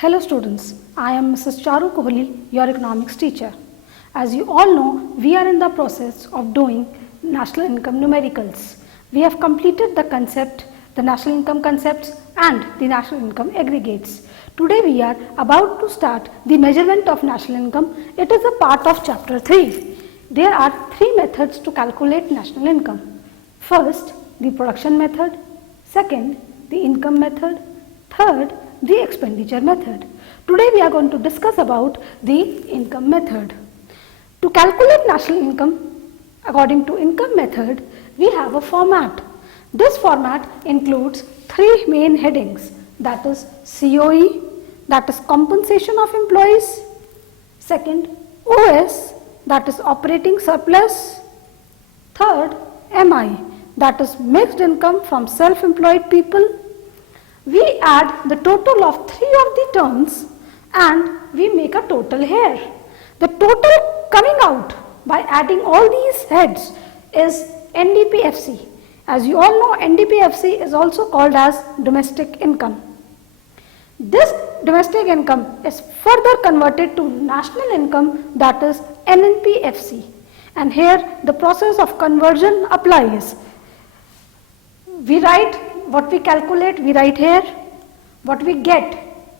Hello students, I am Mrs. Charu Kohli, your economics teacher. As you all know, we are in the process of doing national income numericals. We have completed the concept, the national income concepts and the national income aggregates. Today we are about to start the measurement of national income. It is a part of chapter 3. There are 3 methods to calculate national income. First, the production method. Second, the income method. Third, the expenditure method. Today we are going to discuss about the income method. To calculate national income according to income method, we have a format. This format includes 3 main headings, that is COE, that is compensation of employees. Second, OS, that is operating surplus. Third, MI, that is mixed income from self-employed people. We add the total of 3 of the terms and we make a total here. The total coming out by adding all these heads is NDPFC. As you all know, NDPFC is also called as domestic income. This domestic income is further converted to national income, that is NNPFC. And here the process of conversion applies. We write what we calculate, we write here. What we get,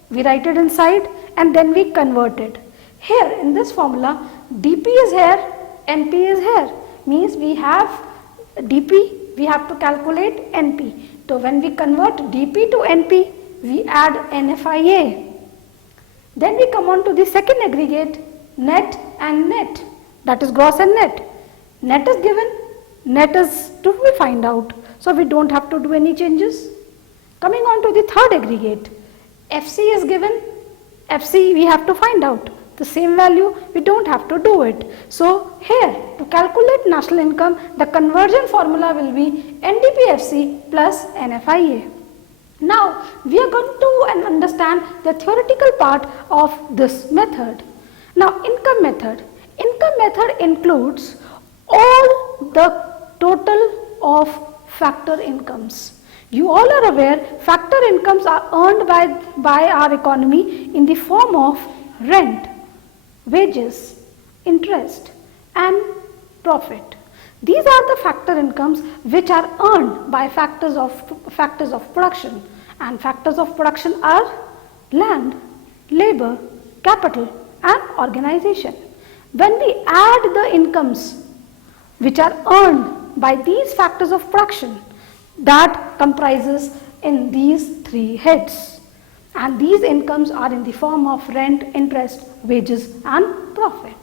we write it inside and then we convert it. Here in this formula, DP is here, NP is here. Means we have DP, we have to calculate NP. So when we convert DP to NP, we add NFIA. Then we come on to the second aggregate, net and net. That is gross and net. Net is given, net is to be find out. So we don't have to do any changes. Coming on to the third aggregate, FC is given, FC we have to find out. The same value, we don't have to do it. So here to calculate national income, the conversion formula will be NDPFC plus NFIA. Now we are going to understand the theoretical part of this method. Now income method. Income method includes all the total of factor incomes. You all are aware factor incomes are earned by our economy in the form of rent, wages, interest and profit. These are the factor incomes which are earned by factors of production, and factors of production are land, labor, capital and organization. When we add the incomes which are earned by these factors of production, that comprises in these 3 heads, and these incomes are in the form of rent, interest, wages and profit.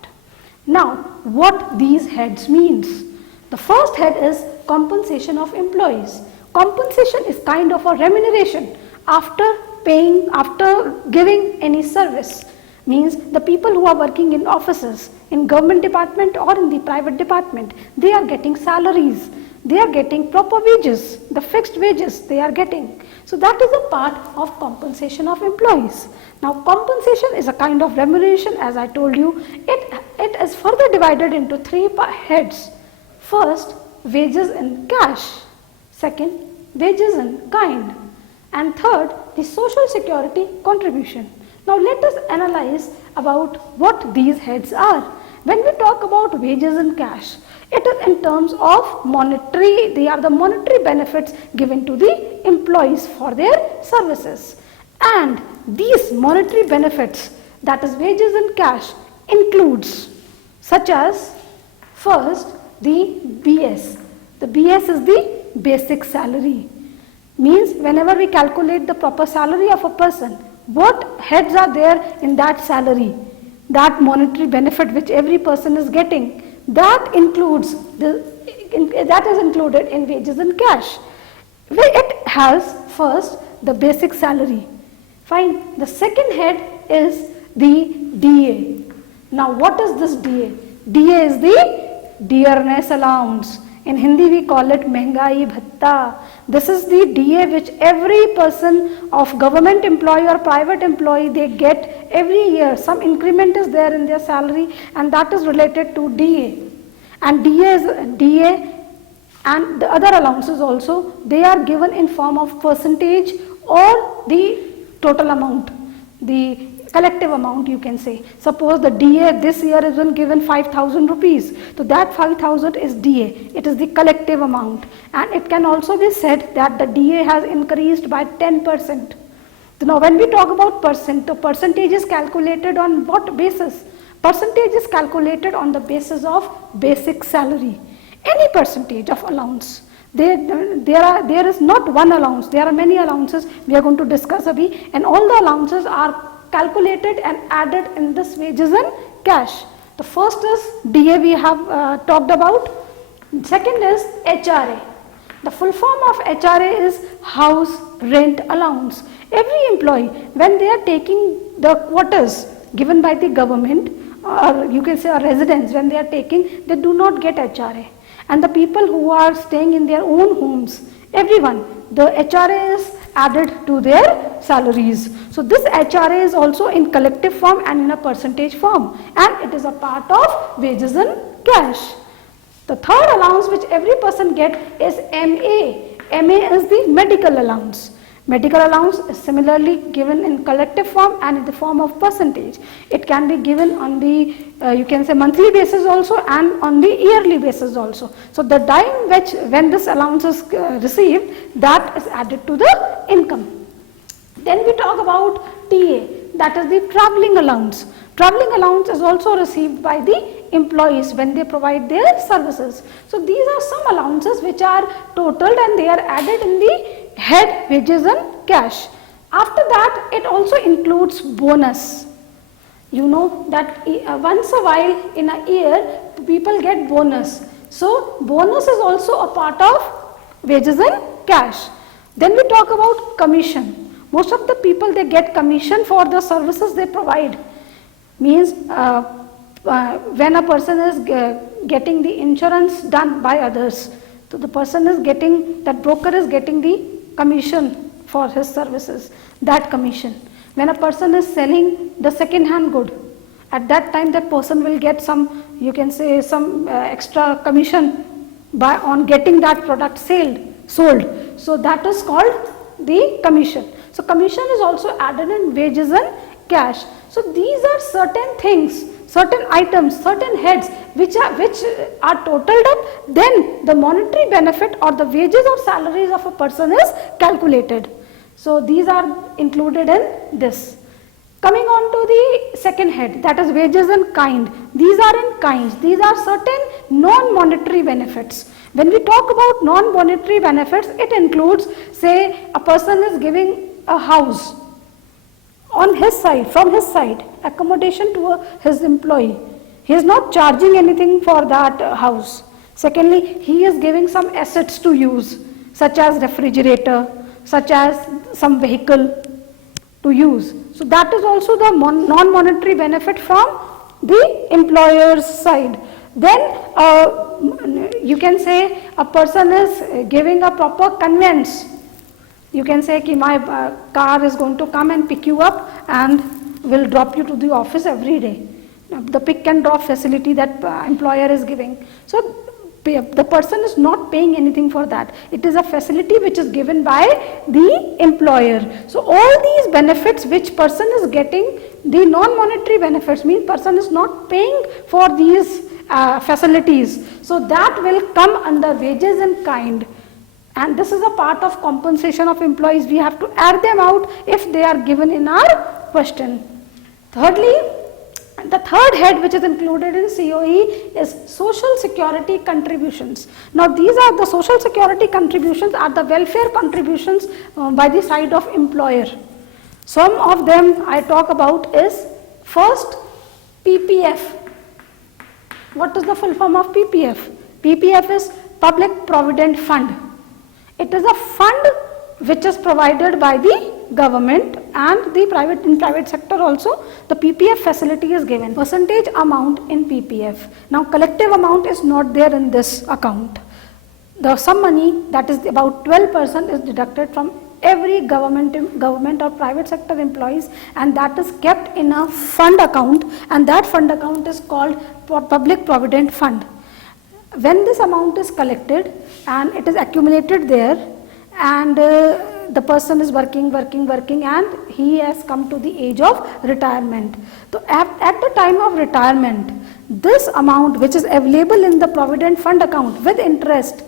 Now what these heads means? The first head is compensation of employees. Compensation is kind of a remuneration after paying, after giving any service. Means the people who are working in offices, in government department or in the private department, they are getting salaries, they are getting proper wages, the fixed wages they are getting. So that is a part of compensation of employees. Now compensation is a kind of remuneration, as I told you. It is further divided into 3 heads. First, wages in cash. Second, wages in kind. And third, the social security contribution. Now let us analyze about what these heads are. When we talk about wages in cash, it is in terms of monetary, they are the monetary benefits given to the employees for their services. And these monetary benefits, that is wages in cash, includes such as first the BS. The BS is the basic salary. Means whenever we calculate the proper salary of a person, what heads are there in that salary, that monetary benefit which every person is getting, that includes that is included in wages in cash. It has first the basic salary. Fine. The second head is the DA. Now what is this DA? DA is the dearness allowance. In Hindi we call it Mehngai Bhatta. This is the DA which every person of government employee or private employee, they get every year. Some increment is there in their salary and that is related to DA. And DA and the other allowances also, they are given in form of percentage or the total amount. the collective amount, you can say. Suppose the DA this year has been given 5,000 rupees. So that 5,000 is DA. It is the collective amount. And it can also be said that the DA has increased by 10%. So now when we talk about percent, the percentage is calculated on what basis? Percentage is calculated on the basis of basic salary. Any percentage of allowance. There is not one allowance, there are many allowances we are going to discuss abhi, and all the allowances are calculated and added in this wages in cash. The first is DA we have talked about. Second is HRA. The full form of HRA is house rent allowance. Every employee, when they are taking the quarters given by the government, or you can say a residence, when they are taking, they do not get HRA. And the people who are staying in their own homes, everyone, the HRA is added to their salaries. So this HRA is also in collective form and in a percentage form, and it is a part of wages in cash. The third allowance which every person gets is MA. MA is the medical allowance. Medical allowance is similarly given in collective form and in the form of percentage. It can be given on the you can say monthly basis also and on the yearly basis also. So the time which when this allowance is received, that is added to the income. Then we talk about TA, that is the travelling allowance. Travelling allowance is also received by the employees when they provide their services. So these are some allowances which are totaled and they are added in the head wages and cash. After that, it also includes bonus. You know that once a while in a year people get bonus. So bonus is also a part of wages and cash. Then we talk about commission. Most of the people, they get commission for the services they provide. Means when a person is getting the insurance done by others, so the person is getting, that broker is getting the commission for his services, that commission. When a person is selling the second hand good, at that time that person will get some, you can say some extra commission by on getting that product sold. So that is called the commission. So commission is also added in wages and cash. So these are certain things, certain items, certain heads which are totaled up, then the monetary benefit or the wages or salaries of a person is calculated. So these are included in this. Coming on to the second head, that is wages in kind. These are in kinds. These are certain non-monetary benefits. When we talk about non-monetary benefits, it includes, say, a person is giving a house on his side, from his side, accommodation to his employee. He is not charging anything for that house. Secondly, he is giving some assets to use, such as refrigerator, such as some vehicle to use. So that is also the non-monetary benefit from the employer's side. Then you can say a person is giving a proper conveyance. You can say ki my car is going to come and pick you up and will drop you to the office every day. The pick and drop facility that employer is giving. So the person is not paying anything for that. It is a facility which is given by the employer. So all these benefits which person is getting, the non-monetary benefits, means person is not paying for these facilities. So that will come under wages in kind. And this is a part of compensation of employees. We have to add them out if they are given in our question. Thirdly, the third head which is included in COE is social security contributions. Now these are the social security contributions are the welfare contributions by the side of employer. Some of them I talk about is first PPF. What is the full form of PPF? PPF is Public Provident Fund. It is a fund which is provided by the government and the private sector also. The PPF facility is given. Percentage amount in PPF. Now collective amount is not there in this account. The sum money, that is about 12%, is deducted from every government or private sector employees, and that is kept in a fund account, and that fund account is called Public Provident Fund. When this amount is collected and it is accumulated there, and the person is working and he has come to the age of retirement. So at the time of retirement, this amount which is available in the provident fund account with interest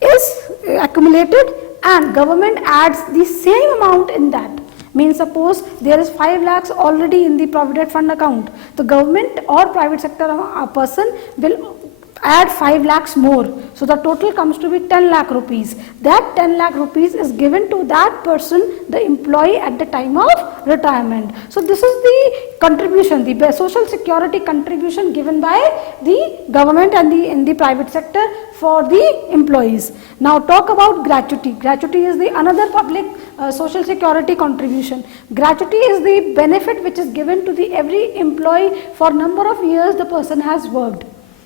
is accumulated and government adds the same amount in that. Means suppose there is 5 lakhs already in the provident fund account, the government or private sector person will add 5 lakhs more. So the total comes to be 10 lakh rupees. That 10 lakh rupees is given to that person, the employee, at the time of retirement. So this is the contribution, the social security contribution given by the government and in the private sector for the employees. Now talk about gratuity. Gratuity is the another public social security contribution. Gratuity is the benefit which is given to the every employee for number of years the person has worked.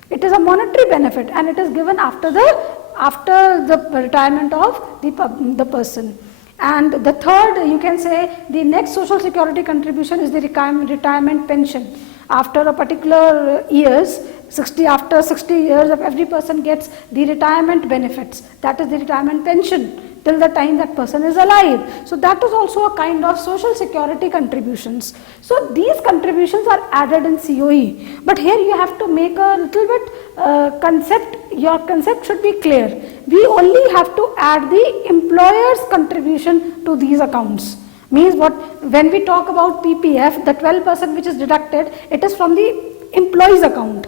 It is a monetary benefit and it is given after the retirement of the person. And the third, you can say, the next social security contribution is the retirement pension. After a particular years, after 60 years of every person gets the retirement benefits, that is the retirement pension till the time that person is alive. So that is also a kind of social security contributions. So these contributions are added in COE, but here you have to make a little bit concept, your concept should be clear. We only have to add the employer's contribution to these accounts. Means what, when we talk about PPF, the 12% which is deducted, it is from the employee's account.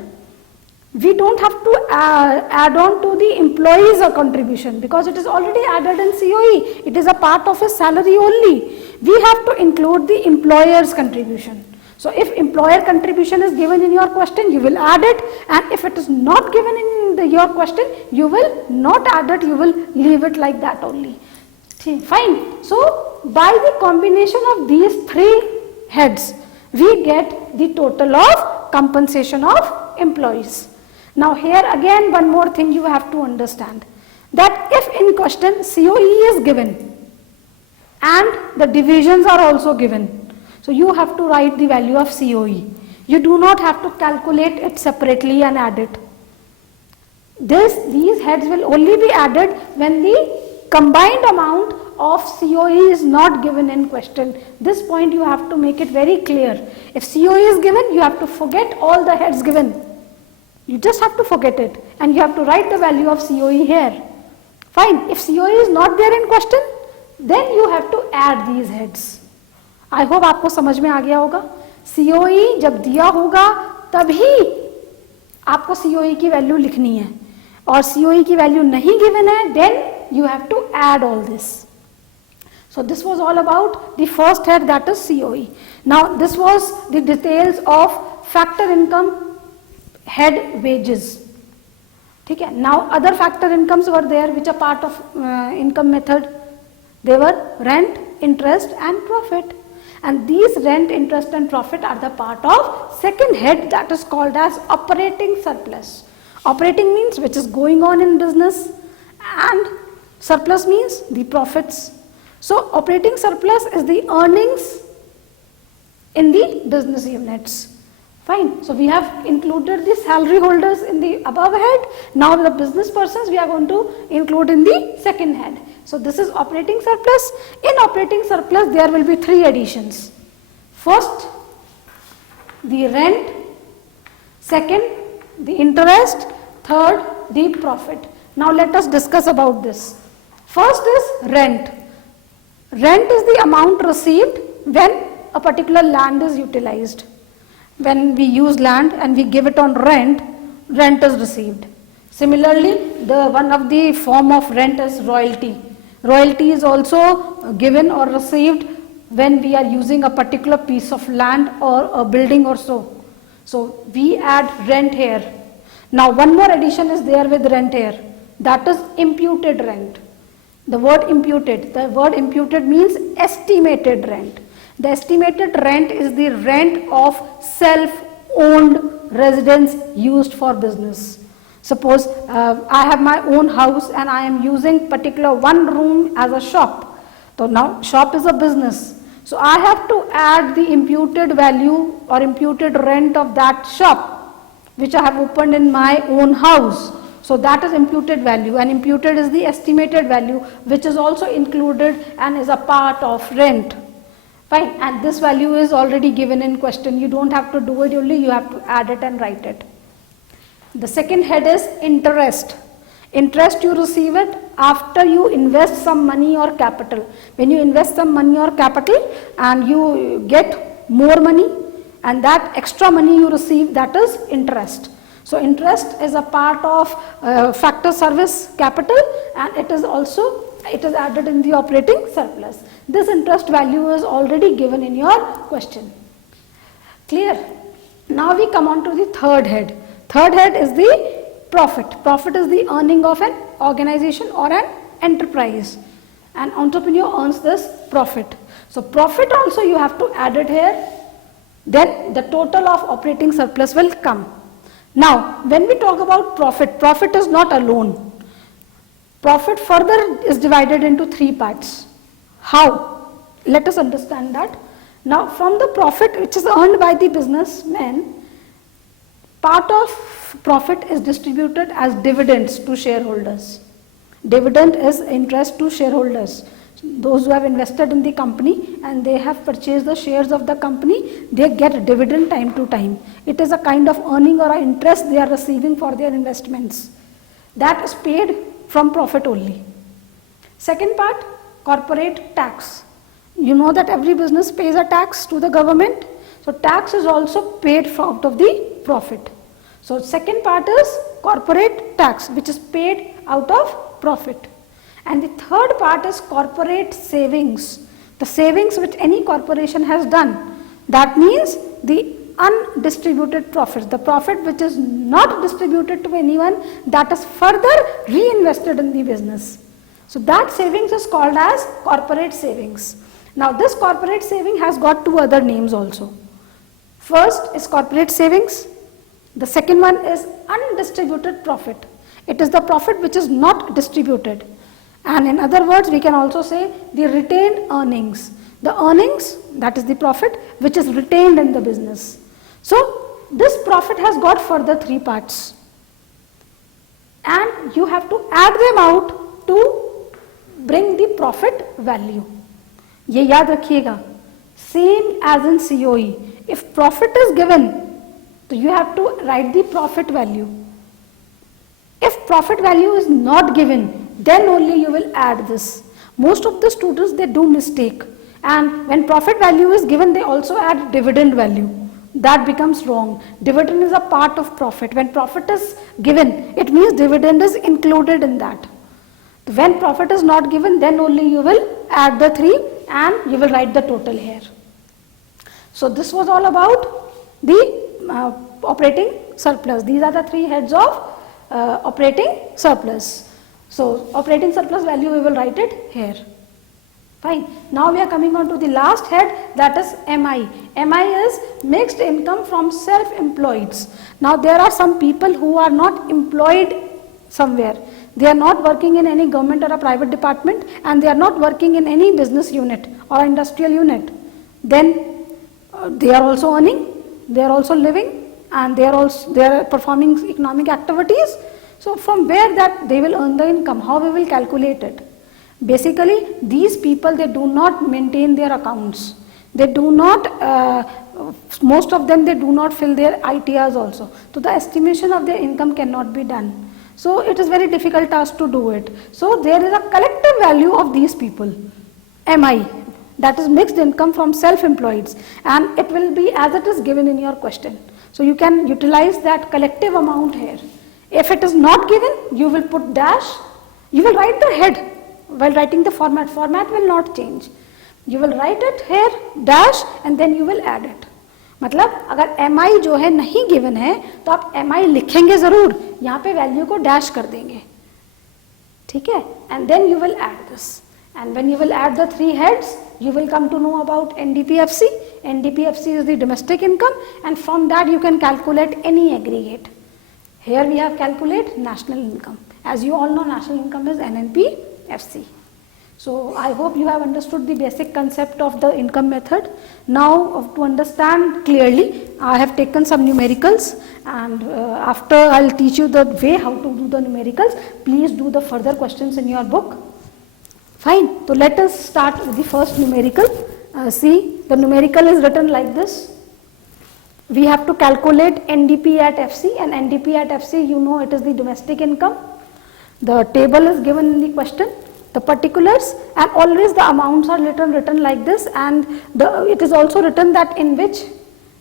We don't have to add on to the employee's contribution because it is already added in COE. It is a part of his salary only. We have to include the employer's contribution. So if employer contribution is given in your question, you will add it, and if it is not given in your question, you will not add it, you will leave it like that only. Fine. So by the combination of these three heads, we get the total of compensation of employees. Now here again one more thing you have to understand, that if in question COE is given and the divisions are also given, so you have to write the value of COE. You do not have to calculate it separately and add it. These heads will only be added when the combined amount of COE is not given in question. This point you have to make it very clear. If COE is given, you have to forget all the heads given. You just have to forget it and you have to write the value of COE here. Fine. If COE is not there in question, then you have to add these heads. I hope आपको समझ में आ गया होगा. COE जब दिया होगा तभी आपको COE की वैल्यू लिखनी है, और COE की वैल्यू नहीं given है, then you have to add all this. So this was all about the first head, that is COE. Now this was the details of factor income head wages. Okay. Now other factor incomes were there which are part of income method. They were rent, interest and profit. And these rent, interest and profit are the part of second head, that is called as operating surplus. Operating means which is going on in business, and surplus means the profits. So operating surplus is the earnings in the business units. Fine. So we have included the salary holders in the above head. Now the business persons we are going to include in the second head. So this is operating surplus. In operating surplus there will be three additions. First, the rent. Second, the interest. Third, the profit. Now let us discuss about this. First is rent. Rent is the amount received when a particular land is utilized. When we use land and we give it on rent, rent is received. Similarly, one of the form of rent is royalty. Royalty is also given or received when we are using a particular piece of land or a building or so. So we add rent here. Now one more addition is there with rent here, that is imputed rent. The word imputed means estimated rent. The estimated rent is the rent of self-owned residence used for business. Suppose I have my own house and I am using particular one room as a shop. So now shop is a business. So I have to add the imputed value or imputed rent of that shop which I have opened in my own house. So that is imputed value, and imputed is the estimated value which is also included and is a part of rent. Fine, and this value is already given in question. You don't have to do it, only you have to add it and write it. The second head is interest. Interest, you receive it after you invest some money or capital. When you invest some money or capital and you get more money, and that extra money you receive, that is interest. So interest is a part of factor service capital, and it is added in the operating surplus. This interest value is already given in your question. Clear? Now we come on to the third head. Third head is the profit. Profit is the earning of an organization or an enterprise. An entrepreneur earns this profit. So profit also you have to add it here. Then the total of operating surplus will come. Now, when we talk about profit, profit is not alone. Profit further is divided into three parts. How? Let us understand that. Now, from the profit which is earned by the businessman, part of profit is distributed as dividends to shareholders. Dividend is interest to shareholders. Those who have invested in the company and they have purchased the shares of the company, they get dividend time to time. It is a kind of earning or interest they are receiving for their investments. That is paid from profit only. Second part, corporate tax. You know that every business pays a tax to the government. So tax is also paid out of the profit. So second part is corporate tax, which is paid out of profit. And the third part is corporate savings. The savings which any corporation has done. That means the undistributed profits, the profit which is not distributed to anyone, that is further reinvested in the business. So that savings is called as corporate savings. Now this corporate saving has got two other names also. First is corporate savings. The second one is undistributed profit. It is the profit which is not distributed. And in other words, we can also say the retained earnings. The earnings, that is the profit, which is retained in the business. So, this profit has got further three parts. And you have to add them out to bring the profit value. ये याद रखिएगा. Same as in COE. If profit is given, so you have to write the profit value. If profit value is not given, then only you will add this. Most of the students, they do mistake, and when profit value is given, they also add dividend value. That becomes wrong. Dividend is a part of profit. When profit is given, it means dividend is included in that. When profit is not given, then only you will add the three and you will write the total here. So this was all about the operating surplus. These are the three heads of operating surplus. So operating surplus value, we will write it here. Fine. Now we are coming on to the last head, that is MI. MI is mixed income from self-employeds. Now there are some people who are not employed somewhere. They are not working in any government or a private department, and they are not working in any business unit or industrial unit. Then they are also earning, they are also living, and they are performing economic activities. So from where that they will earn the income, how we will calculate it? Basically, these people, they do not maintain their accounts. They do not, most of them, they do not fill their ITRs also. So the estimation of their income cannot be done. So it is very difficult task to do it. So there is a collective value of these people, MI, that is mixed income from self-employeds, and it will be as it is given in your question. So you can utilize that collective amount here. If it is not given, you will put dash, you will write the head while writing the format. Format will not change. You will write it here, dash, and then you will add it. मतलब अगर MI जो है नहीं given है तो आप MI लिखेंगे ज़रूर, यहाँ पे वैल्यू को डैश कर देंगे, ठीक है? And then you will add this. And when you will add the three heads, you will come to know about NDPFC. NDPFC is the domestic income, and from that you can calculate any aggregate. Here we have calculate national income. As you all know, national income is NNPFC. So I hope you have understood the basic concept of the income method. Now to understand clearly, I have taken some numericals, and after I'll teach you the way how to do the numericals. Please do the further questions in your book. Fine. So let us start with the first numerical. See, the numerical is written like this. We have to calculate NDP at FC, and NDP at FC, you know, it is the domestic income. The table is given in the question, the particulars, and always the amounts are written like this, and it is also written that in which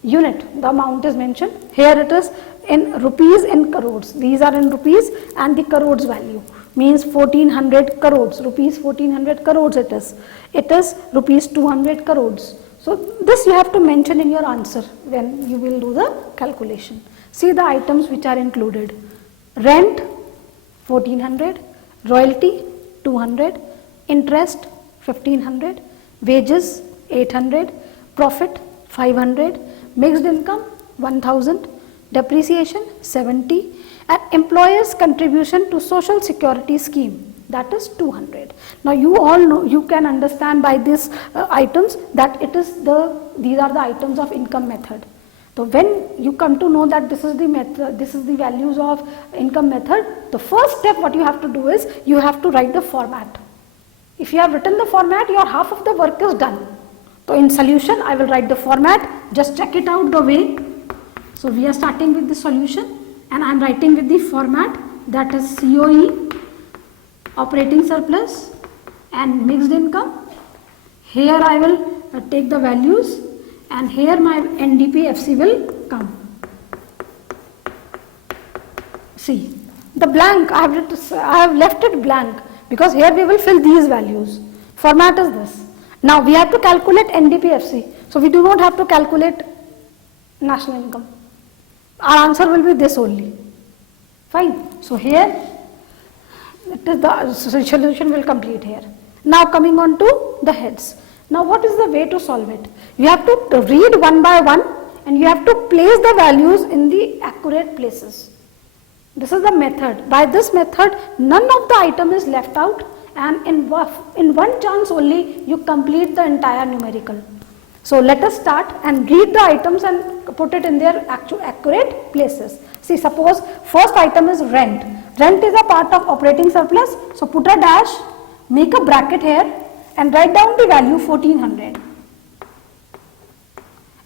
unit the amount is mentioned. Here it is in rupees, in crores. These are in rupees, and the crores value means 1400 crores, rupees 1400 crores it is. It is rupees 200 crores. So this you have to mention in your answer when you will do the calculation. See the items which are included. Rent 1400, royalty 200, interest 1500, wages 800, profit 500, mixed income 1000, depreciation 70, and employer's contribution to social security scheme, that is 200. Now you all know, you can understand by these items that these are the items of income method. So when you come to know that this is the method, this is the values of income method, the first step what you have to do is you have to write the format. If you have written the format, your half of the work is done. So in solution, I will write the format, just check it out the way. So we are starting with the solution, and I am writing with the format, that is COE, operating surplus and mixed income. Here I will take the values, and here my NDP FC will come. See, the blank I have left it blank because here we will fill these values. Format is this. Now we have to calculate NDP FC. So we do not have to calculate national income. Our answer will be this only. Fine. So here it is the solution will complete here. Now coming on to the heads. Now what is the way to solve it? You have to read one by one, and you have to place the values in the accurate places. This is the method. By this method, none of the item is left out, and in one chance only you complete the entire numerical. So let us start and read the items and put it in their accurate places. See, suppose first item is rent. Rent is a part of operating surplus. So put a dash, make a bracket here, and write down the value 1400.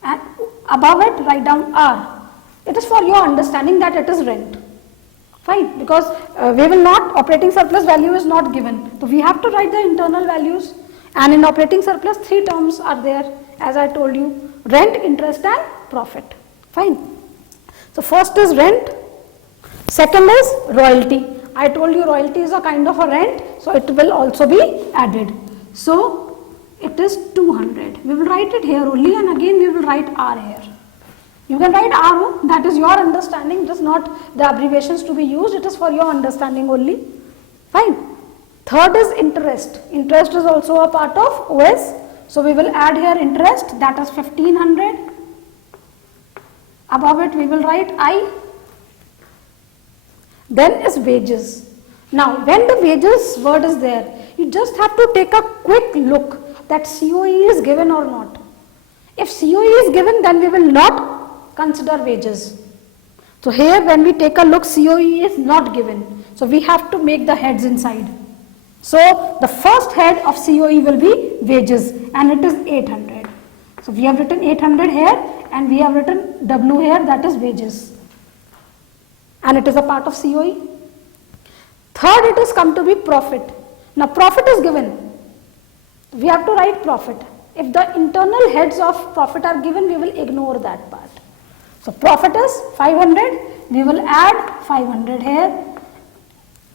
And above it write down R. It is for your understanding that it is rent. Fine, because we will not, operating surplus value is not given. So we have to write the internal values, and in operating surplus 3 terms are there, as I told you: rent, interest and profit. Fine. So first is rent, second is royalty. I told you royalty is a kind of a rent, so it will also be added. So it is 200. We will write it here only, and again we will write R here. You can write RO, that is your understanding, it is not the abbreviations to be used, it is for your understanding only. Fine. Third is interest. Interest is also a part of OS. So we will add here interest, that is 1500. Above it we will write I. Then is wages. Now when the wages word is there, you just have to take a quick look that COE is given or not. If COE is given, then we will not consider wages. So here when we take a look, COE is not given. So we have to make the heads inside. So the first head of COE will be wages, and it is 800. So we have written 800 here, and we have written W here, that is wages. And it is a part of COE. Third, it has come to be profit. Now profit is given. We have to write profit. If the internal heads of profit are given, we will ignore that part. So profit is 500. We will add 500 here.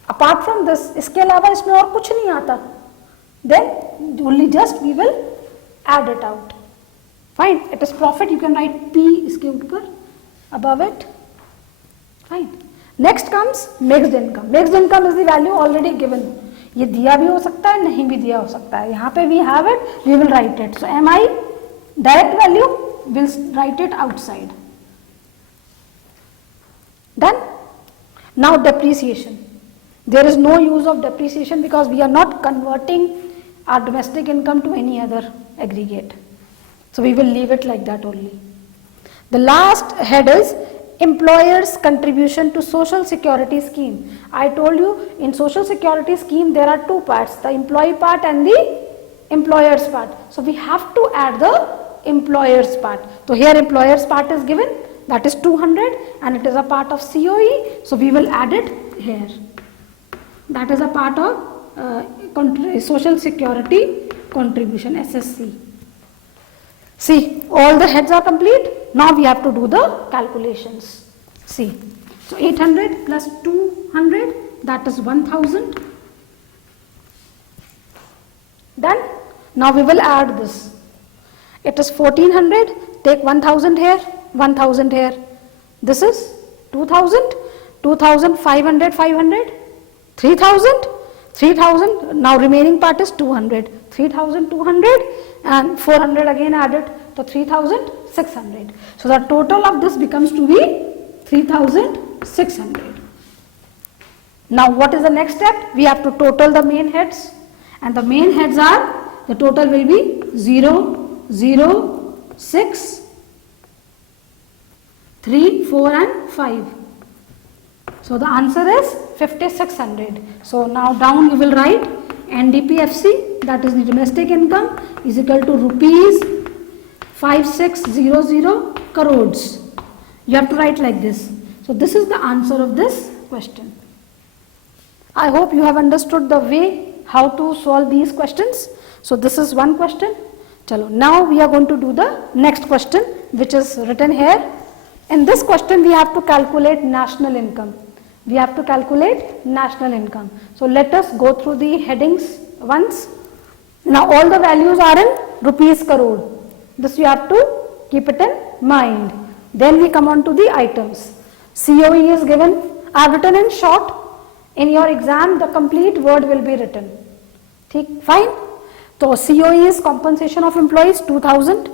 Apart from this, इसके अलावा इसमें और कुछ नहीं आता. Then only just we will add it out. Fine. It is profit. You can write P इसके ऊपर, above it. Fine. Next comes mixed income. Mixed income is the value already given. ये दिया भी हो सकता है, नहीं भी दिया हो सकता है. यहाँ पे we have it, we will write it. So MI direct value, we'll write it outside. Done. Now depreciation. There is no use of depreciation because we are not converting our domestic income to any other aggregate. So we will leave it like that only. The last head is employer's contribution to social security scheme. I told you in social security scheme there are two parts, the employee part and the employer's part. So we have to add the employer's part. So here employer's part is given, that is 200, and it is a part of COE. So we will add it here. That is a part of social security contribution, SSC. See, all the heads are complete. Now we have to do the calculations. See, so 800 plus 200, that is 1000. Done. Now we will add this. It is 1400. Take 1000 here, 1000 here. This is 2000, 2500, 500, 3000, 3000. Now remaining part is 200, 3200, and 400 again added, so 3600. So the total of this becomes to be 3600. Now what is the next step? We have to total the main heads, and the main heads are, the total will be 0, 0, 6, 3, 4 and 5. So the answer is 5600. So now down you will write NDPFC, that is the domestic income, is equal to rupees 5600 crores. You have to write like this. So this is the answer of this question. I hope you have understood the way how to solve these questions. So this is one question. Chalo, now we are going to do the next question, which is written here. In this question we have to calculate national income. We have to calculate national income. So let us go through the headings once. Now all the values are in rupees crore. This you have to keep it in mind. Then we come on to the items. COE is given. I have written in short. In your exam the complete word will be written. Fine. So COE is compensation of employees 2000,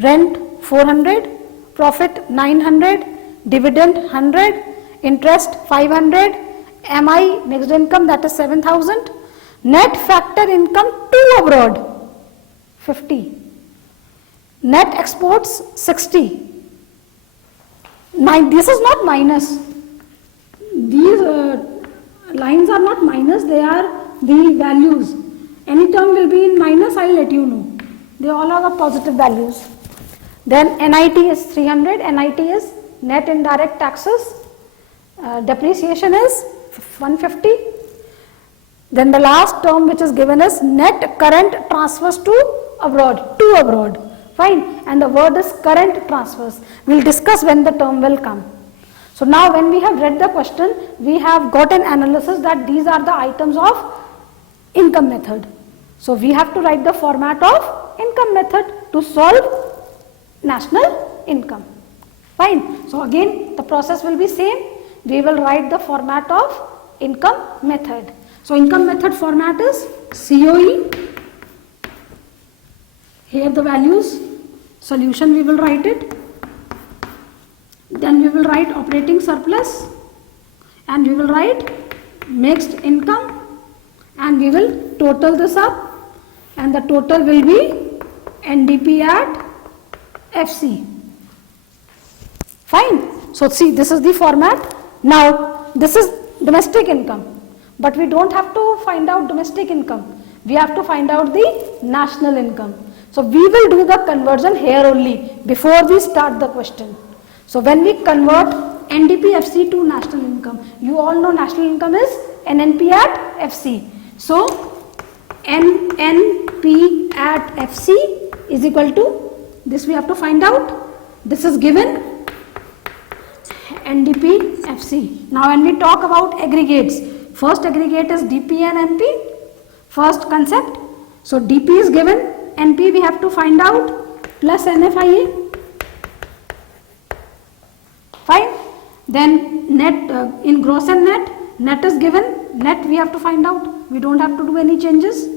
rent 400, profit 900, dividend 100, interest 500, MI mixed income, that is 7000, net factor income to abroad 50, net exports 60. This is not minus. These lines are not minus, they are the values. Any term will be in minus, I will let you know. They all are the positive values. Then NIT is 300, NIT is net indirect taxes. Depreciation is 150. Then the last term which is given is net current transfers to abroad. Fine. And the word is current transfers. We will discuss when the term will come. So now when we have read the question, we have got an analysis that these are the items of income method. So we have to write the format of income method to solve national income. Fine. So again the process will be same. We will write the format of income method. So income method format is COE. Here the values, solution we will write it. Then we will write operating surplus, and we will write mixed income, and we will total this up, and the total will be NDP at FC. Fine. So see, this is the format. Now this is domestic income, but we don't have to find out domestic income. We have to find out the national income. So we will do the conversion here only before we start the question. So when we convert NDPFC to national income, you all know national income is NNP at FC. So NNP at FC is equal to, this we have to find out. This is given NDPFC. Now when we talk about aggregates, first aggregate is DP and NP, first concept. So DP is given, NP we have to find out, plus NFIA. Fine. Then net in gross and net is given, net we have to find out, we don't have to do any changes.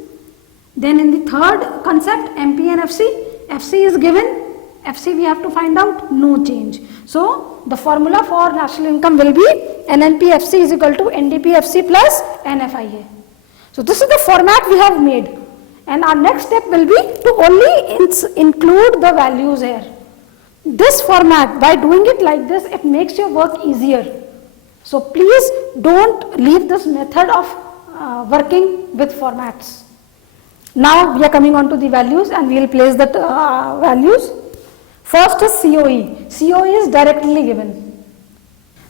Then in the third concept, MP and FC is given, FC we have to find out, no change. So the formula for national income will be NNPFC is equal to NDPFC plus NFIA. So this is the format we have made. and our next step will be to only include the values here. This format, by doing it like this, it makes your work easier. So please don't leave this method of working with formats. Now we are coming on to the values, and we will place the values. First is COE. COE is directly given.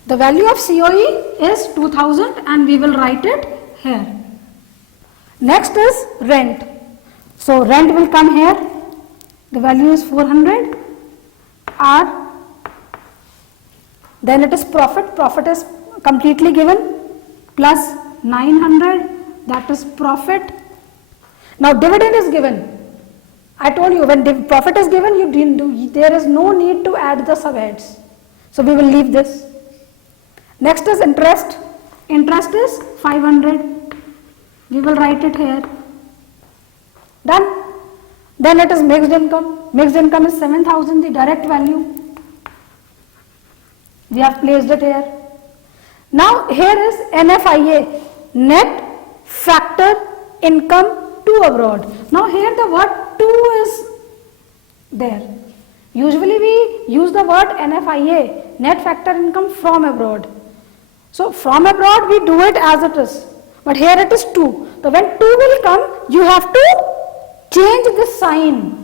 The value of COE is 2000 and we will write it here. Next is rent. So rent will come here. The value is 400. R. Then it is profit. Profit is completely given, plus 900, that is profit. Now dividend is given. I told you when profit is given, there is no need to add the subheads. So we will leave this. Next is interest. Interest is 500. We will write it here. Done. Then it is mixed income. Mixed income is 7000, the direct value. We have placed it here. Now here is NFIA, net factor income to abroad. Now here the word to is there. Usually we use the word NFIA, net factor income from abroad. So from abroad we do it as it is, but here it is to. So when to will come, you have to change this sign.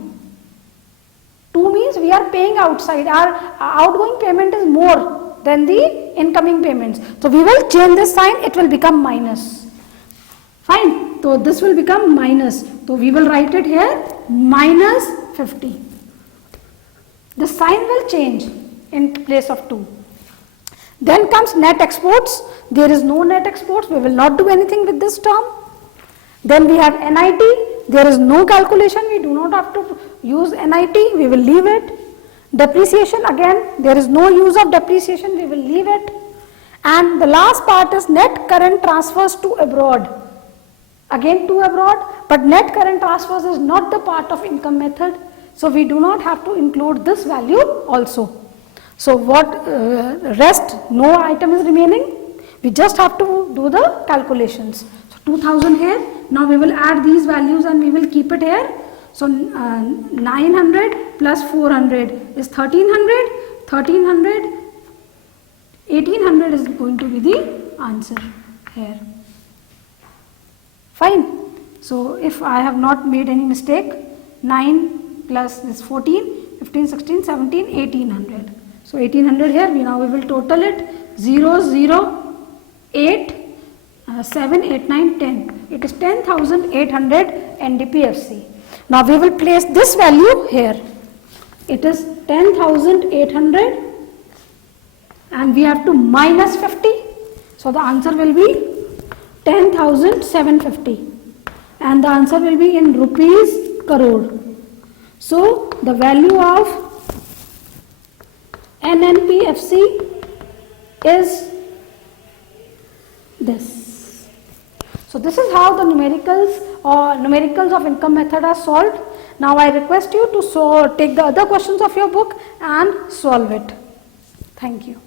To means we are paying outside. Our outgoing payment is more than the incoming payments. So we will change this sign, it will become minus. Fine. So this will become minus. So we will write it here minus 50. The sign will change in place of 2. Then comes net exports. There is no net exports. We will not do anything with this term. Then we have NIT. There is no calculation. We do not have to use NIT. We will leave it. Depreciation, again there is no use of depreciation, we will leave it. And the last part is net current transfers to abroad. Again to abroad, but net current transfers is not the part of income method. So we do not have to include this value also. So what rest, no item is remaining. We just have to do the calculations. So 2000 here. Now we will add these values and we will keep it here. So 900 plus 400 is 1300, 1300, 1800 is going to be the answer here. Fine. So if I have not made any mistake, 9 plus this 14, 15, 16, 17, 1800. So 1800 here, we will total it 0, 0, 8, 7, 8, 9, 10. It is 10,800 NDPFC. Now we will place this value here. It is 10,800 and we have to minus 50. So the answer will be 10,750 and the answer will be in rupees crore. So the value of NNPFC is this. So this is how the numericals of income method are solved. Now I request you to take the other questions of your book and solve it. Thank you.